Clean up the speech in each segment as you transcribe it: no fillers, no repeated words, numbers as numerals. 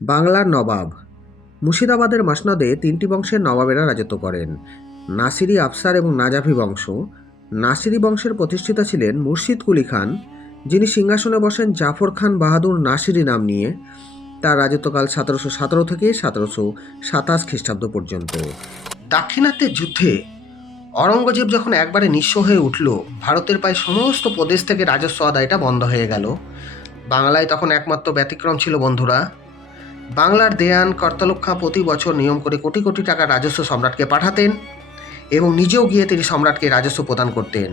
বাংলার নবাব। মুর্শিদাবাদের মসনদে তিনটি বংশের নবাবেরা রাজত্ব করেন: নাসিরি, আফসার এবং নাজাফি বংশ। নাসিরি বংশের প্রতিষ্ঠাতা ছিলেন মুর্শিদ কুলি খান, যিনি সিংহাসনে বসেন জাফর খান বাহাদুর নাসিরি নাম নিয়ে। তার রাজত্বকাল 1717 থেকে 1727 খ্রিস্টাব্দ পর্যন্ত। দাক্ষিণাত্যের যুদ্ধে অরঙ্গজেব যখন একবারে নিঃস্ব হয়ে উঠল, ভারতের প্রায় সমস্ত প্রদেশ থেকে রাজস্ব আদায়টা বন্ধ হয়ে গেল। বাংলায় তখন একমাত্র ব্যতিক্রম ছিল বন্ধুরা। বাংলার দেয়ান কর্তালক্ষা প্রতি বছর নিয়ম করে কোটি কোটি টাকা রাজস্ব সম্রাটকে পাঠাতেন এবং নিজেও গিয়ে তিনি সম্রাটকে রাজস্ব প্রদান করতেন।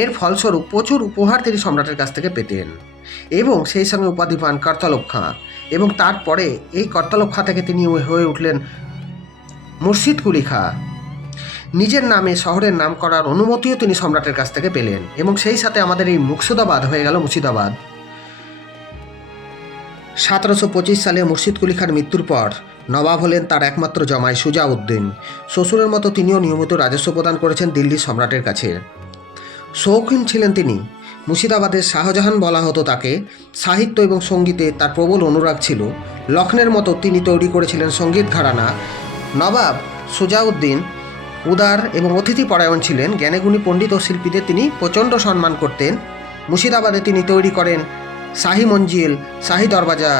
এর ফলস্বরূপ প্রচুর উপহার তিনি সম্রাটের কাছ থেকে পেতেন এবং সেই সঙ্গে উপাধি পান কর্তালক্ষা। এবং তারপরে এই কর্তালক্ষা থেকে তিনি হয়ে উঠলেন মুর্শিদ কুলি খাঁ। নিজের নামে শহরের নাম করার অনুমতিও তিনি সম্রাটের কাছ থেকে পেলেন এবং সেই সাথে আমাদের এই মুর্শিদাবাদ হয়ে গেল মুর্শিদাবাদ। 1725 সালে মুর্শিদ কুলি খাঁর মৃত্যুর পর নবাব হলেন তার একমাত্র জামাই সুজাউদ্দিন। শ্বশুরের মতো তিনিও নিয়মিত রাজস্ব প্রদান করেছেন দিল্লির সম্রাটের কাছে। শৌখিন ছিলেন তিনি। মুর্শিদাবাদের শাহজাহান বলা হতো তাকে। সাহিত্য এবং সঙ্গীতে তার প্রবল অনুরাগ ছিল। লখনের মতো তিনি তৈরি করেছিলেন সঙ্গীত ঘরানা। নবাব সুজাউদ্দিন উদার এবং অতিথি পরায়ণ ছিলেন। জ্ঞানীগুণী পণ্ডিত ও শিল্পীদের তিনি প্রচণ্ড সম্মান করতেন। মুর্শিদাবাদে তিনি তৈরি করেন শাহী মঞ্জিল, শাহী দরবাজা,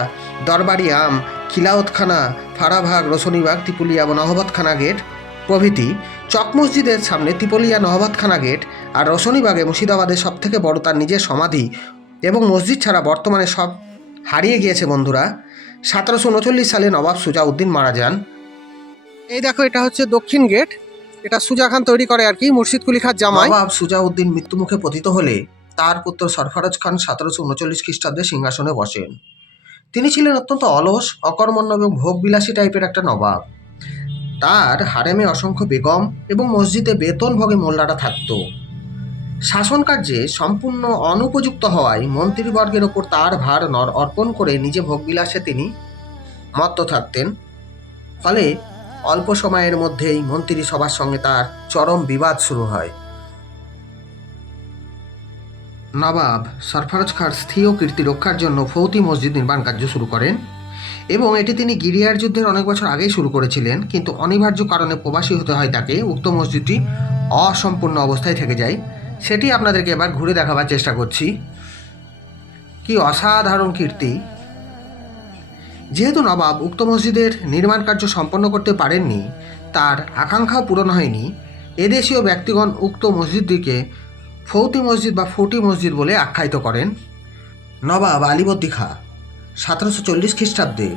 দরবারি আম, খিলাওতখানা, ফারাভাগ, রোশনীবাগ, তিপুলিয়া এবং নহবতখানা গেট প্রভৃতি। চক মসজিদের সামনে তিপুলিয়া, নহবতখানা গেট আর রোশনীবাগে মুর্শিদাবাদের সবথেকে বড় তার নিজের সমাধি এবং মসজিদ ছাড়া বর্তমানে সব হারিয়ে গিয়েছে বন্ধুরা। 1739 সালে নবাব সুজাউদ্দিন মারা যান। এই দেখো, এটা হচ্ছে দক্ষিণ গেট। এটা সুজা খান তৈরি করে আর কি, মুর্শিদ কুলি খাঁর জামাই। নবাব সুজাউদ্দিন মৃত্যুমুখে পতিত হলে তার পুত্র সরফরাজ খান 1739 খ্রিস্টাব্দে সিংহাসনে বসেন। তিনি ছিলেন অত্যন্ত অলস, অকর্মণ্য এবং ভোগবিলাসী টাইপের একটা নবাব। তার হারেমে অসংখ্য বেগম এবং মসজিদে বেতনভোগী মোল্লারা থাকত। শাসন কার্যে সম্পূর্ণ অনুপযুক্ত হওয়ায় মন্ত্রীবর্গের ওপর তার ভার অর্পণ করে নিজে ভোগবিলাসে তিনি মত্ত থাকতেন। ফলে অল্প সময়ের মধ্যেই মন্ত্রী সবার সঙ্গে তার চরম বিবাদ শুরু হয়। নবাব সরফরাজ খাঁর স্থির কীর্তি রক্ষার জন্য ফৌতি মসজিদ নির্মাণ কার্য শুরু করেন এবং এটি তিনি গিরিয়ার যুদ্ধের অনেক বছর আগেই শুরু করেছিলেন, কিন্তু অনিবার্য কারণে প্রবাসী হতে হয় তাকে। উক্ত মসজিদটি অসম্পূর্ণ অবস্থায় থেকে যায়। সেটি আপনাদেরকে এবার ঘুরে দেখাবার চেষ্টা করছি। কি অসাধারণ কীর্তি! যেহেতু নবাব উক্ত মসজিদের নির্মাণ কার্য সম্পন্ন করতে পারেননি, তার আকাঙ্ক্ষাও পূরণ হয়নি। এদেশীয় ব্যক্তিগণ উক্ত মসজিদটিকে ফৌতি মসজিদ বা ফোর্টি মসজিদ বলে আখ্যায়িত করেন। নবাব আলীবর্দী খাঁ 1740 খ্রিস্টাব্দে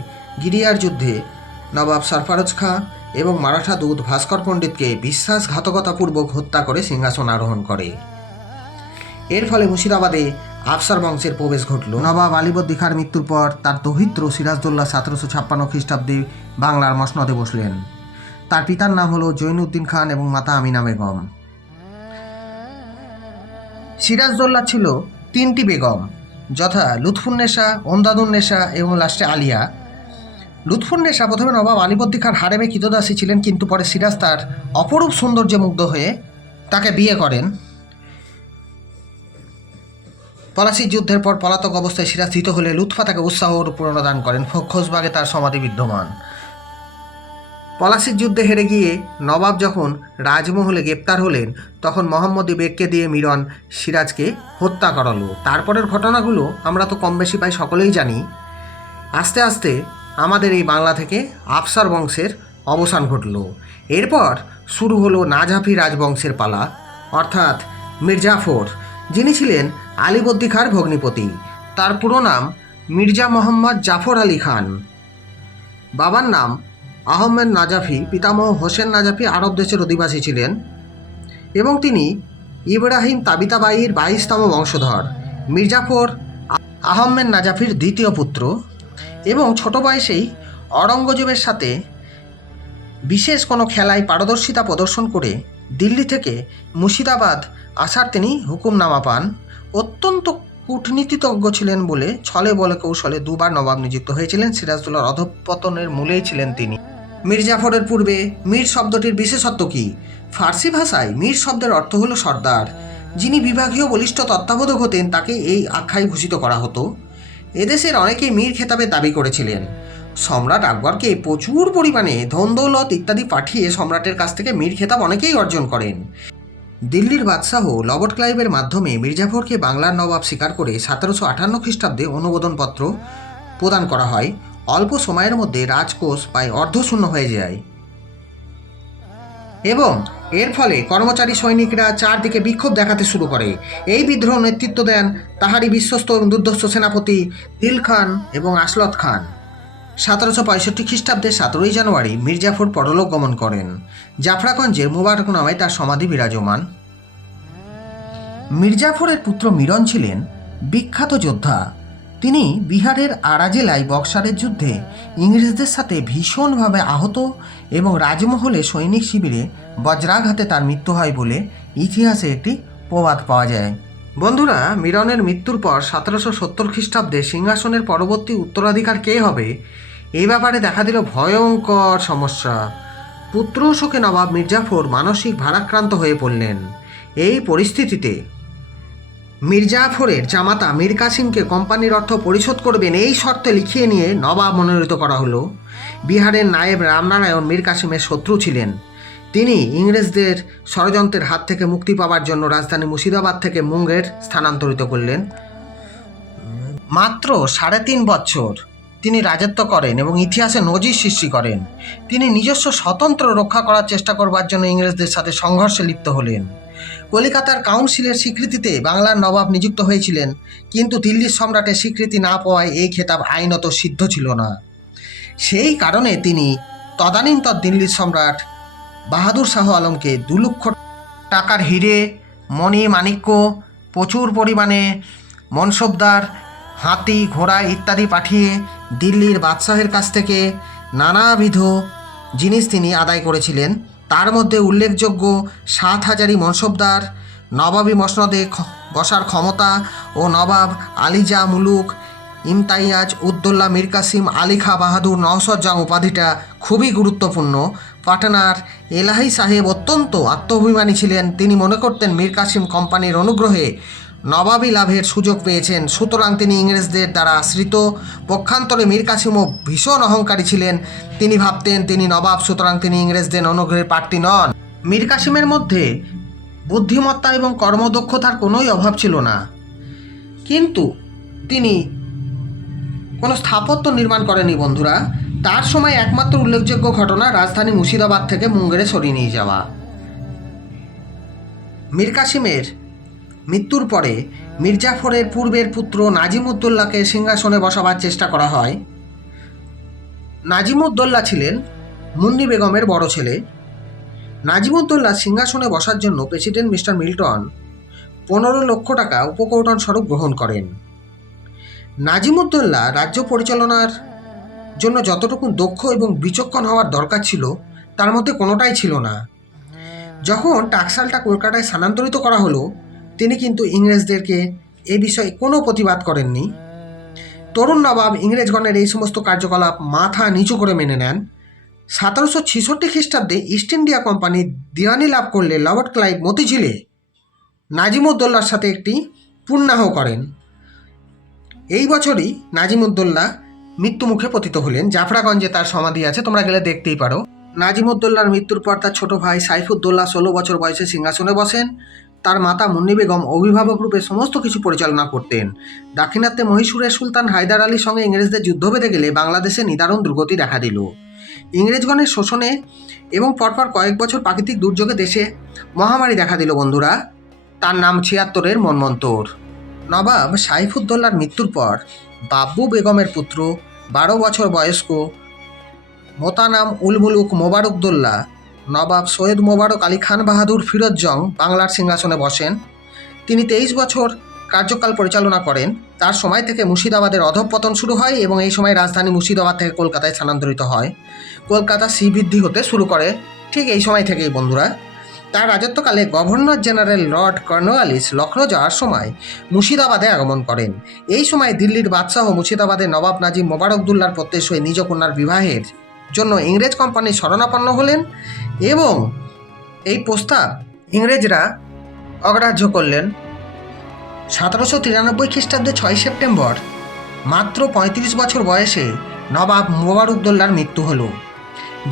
গিরিয়ার যুদ্ধে নবাব সরফরাজ খাঁ এবং মারাঠা দূত ভাস্কর পণ্ডিতকে বিশ্বাসঘাতকতাপূর্বক হত্যা করে সিংহাসন আরোহণ করে। এর ফলে মুর্শিদাবাদে আফসার বংশের প্রবেশ ঘটল। নবাব আলীবর্দী খাঁর মৃত্যুর পর তার দৌহিত্র সিরাজদৌল্লা 1756 খ্রিস্টাব্দে বাংলার মসনদে বসলেন। তার পিতার নাম হলো জৈনুদ্দিন খান এবং মাতা আমিনা বেগম। সিরাজদৌল্লা ছিল 3টি বেগম, যথা লুৎফুন্নেসা, ওমদাদুন্নেসা এবং লাস্টে আলিয়া। লুৎফুন্নেসা প্রথমে নবাব আলীবর্দী খাঁর হারেমে কৃতদাসী ছিলেন, কিন্তু পরে সিরাজ তার অপরূপ সৌন্দর্যে মুগ্ধ হয়ে তাকে বিয়ে করেন। পলাশির যুদ্ধের পর পলাতক অবস্থায় সিরাজ ধৃত হলে লুৎফা তাকে উৎসাহ ও প্রণোদান করেন। খোশবাগে তার সমাধি বিদ্যমান। পলাশির যুদ্ধে হেরে গিয়ে নবাব যখন রাজমহলে গ্রেপ্তার হলেন, তখন মোহাম্মদী বেগকে দিয়ে মিরন সিরাজকে হত্যা করালো। তারপরের ঘটনাগুলো আমরা তো কম বেশি প্রায় সকলেই জানি। আস্তে আস্তে আমাদের এই বাংলা থেকে আফসার বংশের অবসান ঘটল। এরপর শুরু হলো নাজাফি রাজবংশের পালা, অর্থাৎ মির্জাফর, যিনি ছিলেন আলীবর্দী খাঁর ভগ্নিপতি। তার পুরো নাম মির্জা মোহাম্মদ জাফর আলী খান। বাবার নাম আহমেদ নাজাফি। পিতামহ হোসেন নাজাফি আরব দেশের অধিবাসী ছিলেন এবং তিনি ইব্রাহিম তাবিতাবাইয়ের 22তম বংশধর। মির্জাফর আহমেদ নাজাফির দ্বিতীয় পুত্র এবং ছোট বয়সেই অরঙ্গজেবের সাথে বিশেষ কোনো খেলায় পারদর্শিতা প্রদর্শন করে দিল্লি থেকে মুর্শিদাবাদ আসার তিনি হুকুমনামা পান। অত্যন্ত কূটনীতিজ্ঞ ছিলেন বলে ছলে বলে কৌশলে 2বার নবাব নিযুক্ত হয়েছিলেন। সিরাজদৌল্লার অধঃপতনের মূলেই ছিলেন তিনি। মির্জাফরের পূর্বে মীর শব্দটির বিশেষত্ব কী? ফার্সি ভাষায় মীর শব্দের অর্থ হলো সর্দার। যিনি বিভাগীয় বলিষ্ঠ তত্ত্বাবধায়ক হতেন তাকে এই আখ্যায় ভূষিত করা হতো। এদেশের অনেকেই মীর খেতাবের দাবি করেছিলেন। সম্রাট আকবরকে প্রচুর পরিমাণে ধন দৌলত ইত্যাদি পাঠিয়ে সম্রাটের কাছ থেকে মীর খেতাব অনেকেই অর্জন করেন। দিল্লির বাদশাহ লর্ড ক্লাইভের মাধ্যমে মির্জাফরকে বাংলার নবাব স্বীকার করে 1758 খ্রিস্টাব্দে অনুমোদনপত্র প্রদান করা হয়। অল্প সময়ের মধ্যে রাজকোষ প্রায় অর্ধশূন্য হয়ে যায় এবং এর ফলে কর্মচারী সৈনিকরা চারদিকে বিক্ষোভ দেখাতে শুরু করে। এই বিদ্রোহ নেতৃত্ব দেন তাহারই বিশ্বস্ত এবং দুর্ধর্ষ সেনাপতি দিল খান এবং আসলত খান। 1765 খ্রিস্টাব্দের 17 জানুয়ারি মির্জাফর পরলোক গমন করেন। জাফরাগঞ্জের মুবারকনামায় তার সমাধি বিরাজমান। মির্জাফরের পুত্র মিরন ছিলেন বিখ্যাত যোদ্ধা। তিনি বিহারের আরা জেলায় বক্সারের যুদ্ধে ইংরেজদের সাথে ভীষণভাবে আহত এবং রাজমহলে সৈনিক শিবিরে বজ্রাঘাতে তার মৃত্যু হয় বলে ইতিহাসে একটি প্রবাদ পাওয়া যায়। বন্ধুরা, মিরনের মৃত্যুর পর 1770 খ্রিস্টাব্দে সিংহাসনের পরবর্তী উত্তরাধিকার কে হবে এই ব্যাপারে দেখা দিল ভয়ঙ্কর সমস্যা। পুত্র শোকে নবাব মির্জাফর মানসিক ভারাক্রান্ত হয়ে পড়লেন। এই পরিস্থিতিতে মির্জাফরের জামাতা মীর কাসিমকে কোম্পানির অর্থ পরিশোধ করবেন এই শর্তে লিখিয়ে নিয়ে নবাব মনোনীত করা হলো। বিহারের নায়েব রামনারায়ণ মীর কাসিমের শত্রু ছিলেন। তিনি ইংরেজদের ষড়যন্ত্রের হাত থেকে মুক্তি পাওয়ার জন্য রাজধানী মুর্শিদাবাদ থেকে মুঙ্গের স্থানান্তরিত করলেন। মাত্র 3.5 বছর তিনি রাজত্ব করেন এবং ইতিহাসে নজির সৃষ্টি করেন। তিনি নিজস্ব স্বতন্ত্র রক্ষা করার চেষ্টা করবার জন্য ইংরেজদের সাথে সংঘর্ষে লিপ্ত হলেন। কলিকাতার কাউন্সিলের স্বীকৃতিতে বাংলার নবাব নিযুক্ত হয়েছিলেন, কিন্তু দিল্লির সম্রাটের স্বীকৃতি না পাওয়ায় এই খেতাব আইনত সিদ্ধ ছিল না। সেই কারণে তিনি তদানীন্তন দিল্লির সম্রাট বাহাদুর শাহ আলমকে 2 লক্ষ টাকার হিরে, মণি মাণিক্য, প্রচুর পরিমাণে মনসবদার, হাতি, ঘোড়া ইত্যাদি পাঠিয়ে দিল্লির বাদশাহের কাছ থেকে নানাবিধ জিনিস তিনি আদায় করেছিলেন। তার মধ্যে উল্লেখযোগ্য 7,000 মনসবদার, নবাবী মসনদে বসার ক্ষমতা ও নবাব আলিজা মুলুক ইমতাইয়াজ উদ্দৌলা মীর কাসিম আলী খা বাহাদুর নওশদ জং উপাধিটা খুবই গুরুত্বপূর্ণ। পাটনার এলাহি সাহেব অত্যন্ত আত্মঅভিমানী ছিলেন। তিনি মনে করতেন মীর কাসিম কোম্পানির অনুগ্রহে নবাবী লাভের সুযোগ পেয়েছেন, সুতরাং তিনি ইংরেজদের দ্বারা আশ্রিত। পক্ষান্তরে মীর কাসিমও ভীষণ অহংকারী ছিলেন। তিনি ভাবতেন তিনি নবাব, সুতরাং তিনি ইংরেজদের অনুগ্রহের প্রার্থী নন। মীর কাসিমের মধ্যে বুদ্ধিমত্তা এবং কর্মদক্ষতার কোনোই অভাব ছিল না, কিন্তু তিনি কোনো স্থাপত্য নির্মাণ করেনি। বন্ধুরা, তার সময় একমাত্র উল্লেখযোগ্য ঘটনা রাজধানী মুর্শিদাবাদ থেকে মুঙ্গেরে সরিয়ে নিয়ে যাওয়া। মীর কাসিমের মৃত্যুর পরে মির্জাফরের পূর্বের পুত্র নাজিমউদ্দৌলাকে সিংহাসনে বসাবার চেষ্টা করা হয়। নাজিমউদ্দৌলা ছিলেন মুন্নি বেগমের বড় ছেলে। নাজিমউদ্দৌলা সিংহাসনে বসার জন্য প্রেসিডেন্ট মিস্টার মিল্টন 15 লক্ষ টাকা উপকৌটন স্বরূপ গ্রহণ করেন। নাজিমউদ্দৌলা রাজ্য পরিচালনার জন্য যতটুকু দক্ষ এবং বিচক্ষণ হওয়ার দরকার ছিল তার মধ্যে কোনোটাই ছিল না। যখন টাকসালটা কলকাতায় স্থানান্তরিত করা হলো, তিনি কিন্তু ইংরেজদেরকে এ বিষয়ে কোনো প্রতিবাদ করেননি। তরুণ নবাব ইংরেজগণের এই সমস্ত কার্যকলাপ মাথা নিচু করে মেনে নেন। 1766 খ্রিস্টাব্দে ইস্ট ইন্ডিয়া কোম্পানি দিওয়ানি লাভ করলে লর্ড ক্লাইভ মতিঝিলে নাজিমউদ্দৌলার সাথে একটি পুণ্যাহ করেন। এই বছরই নাজিমউদ্দৌলা মৃত্যুমুখে পতিত হলেন। জাফরাগঞ্জে তার সমাধি আছে, তোমরা গেলে দেখতেই পারো। নাজিমউদ্দৌলার মৃত্যুর পর তার ছোট ভাই সাইফুদ্দৌলা 16 বছর বয়সে সিংহাসনে বসেন। তার মাতা মুন্নি বেগম অভিভাবক রূপে সমস্ত কিছু পরিচালনা করতেন। দাক্ষিণাত্যে মহীশূরের সুলতান হায়দার আলীর সঙ্গে ইংরেজদের যুদ্ধ বেঁধে গেলে বাংলাদেশে নিদারুণ দুর্গতি দেখা দিল। ইংরেজগণের শোষণে এবং পরপর কয়েক বছর প্রাকৃতিক দুর্যোগে দেশে মহামারী দেখা দিল। বন্ধুরা, তার নাম 76-এর মন্বন্তর। নবাব সাইফুদ্দৌলার মৃত্যুর পর বাব্বু বেগমের পুত্র 12 বছর বয়স্ক মোতানাম উল মুলুক মোবারকদৌল্লা নবাব সৈয়দ মোবারক আলী খান বাহাদুর ফিরোজ জং বাংলার সিংহাসনে বসেন। তিনি 23 বছর কার্যকাল পরিচালনা করেন। তার সময় থেকে মুর্শিদাবাদের অধঃপতন শুরু হয় এবং এই সময় রাজধানী মুর্শিদাবাদ থেকে কলকাতায় স্থানান্তরিত হয়। কলকাতা শ্রীবৃদ্ধি হতে শুরু করে ঠিক এই সময় থেকেই। বন্ধুরা, তার রাজত্বকালে governor general Lord Cornwallis Lucknow যাওয়ার সময় মুর্শিদাবাদে আগমন করেন। এই সময় দিল্লির বাদশাহ মুর্শিদাবাদের নবাব নাজিম মোবারকদৌল্লার প্রত্যয় নিজ কন্যার বিবাহের জন্য ইংরেজ কোম্পানির শরণাপন্ন হলেন এবং এই প্রস্তাব ইংরেজরা অগ্রাহ্য করলেন। 1793 খ্রিস্টাব্দে 6 সেপ্টেম্বর মাত্র 35 বছর বয়সে নবাব মোবারকদৌল্লার মৃত্যু হলো।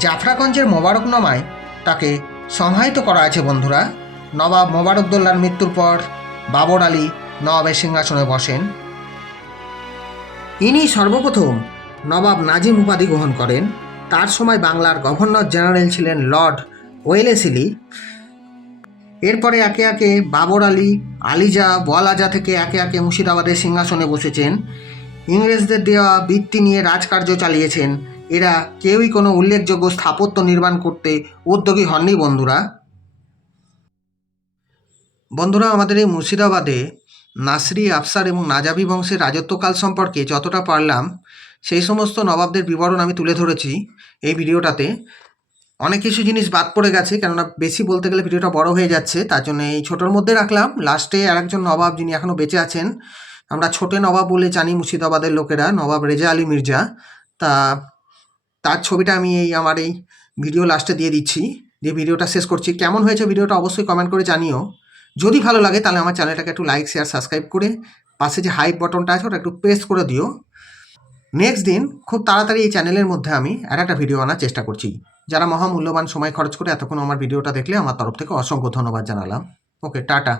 জাফরাগঞ্জের মোবারকনামায় তাকে সমাহিত করা আছে বন্ধুরা। নবাব মোবারকদৌল্লার মৃত্যুর পর বাবর আলী নবাবের সিংহাসনে বসেন। ইনি সর্বপ্রথম নবাব নাজিম উপাধি গ্রহণ করেন। তার সময় বাংলার গভর্নর জেনারেল ছিলেন লর্ড ওয়েলেসলি। এরপরে একে একে বাবর আলী, আলিজা, ওয়ালাজা থেকে একে একে মুর্শিদাবাদের সিংহাসনে বসেছেন। ইংরেজদের দেওয়া বৃত্তি নিয়ে রাজকার্য চালিয়েছেন। এরা কেউই কোনো উল্লেখযোগ্য স্থাপত্য নির্মাণ করতে উদ্যোগী হননি বন্ধুরা। আমাদের এই মুর্শিদাবাদে নাসরি, আফসার এবং নাজাবি বংশের রাজত্বকাল সম্পর্কে যতটা পারলাম সেই সমস্ত নবাবদের বিবরণ আমি তুলে ধরেছি এই ভিডিওটাতে। অনেক কিছু জিনিস বাদ পড়ে গেছে, কেননা বেশি বলতে গেলে ভিডিওটা বড় হয়ে যাচ্ছে, তার জন্য এই ছোটোর মধ্যে রাখলাম। লাস্টে আরেকজন নবাব যিনি এখনও বেঁচে আছেন, আমরা ছোটে নবাব বলে জানি মুর্শিদাবাদের লোকেরা, নবাব রেজা আলী মির্জা। তার ছবিটা আমি আমার এই ভিডিও লাস্টে দিয়ে দিচ্ছি, দিয়ে ভিডিওটা শেষ করছি। কেমন হয়েছে ভিডিওটা অবশ্যই কমেন্ট করে জানিও। যদি ভালো লাগে তাহলে আমার চ্যানেলটাকে একটু লাইক, শেয়ার, সাবস্ক্রাইব করে পাশে যে হাইপ বটনটা আছে ওটা একটু প্রেস করে দিও। নেক্সট দিন খুব তাড়াতাড়ি এই চ্যানেলের মধ্যে আমি আর একটা ভিডিও আনার চেষ্টা করছি। যারা মহামূল্যবান সময় খরচ করে এতক্ষণ আমার ভিডিওটা দেখলে আমার তরফ থেকে অসংখ্য ধন্যবাদ জানালাম। ওকে, টাটা।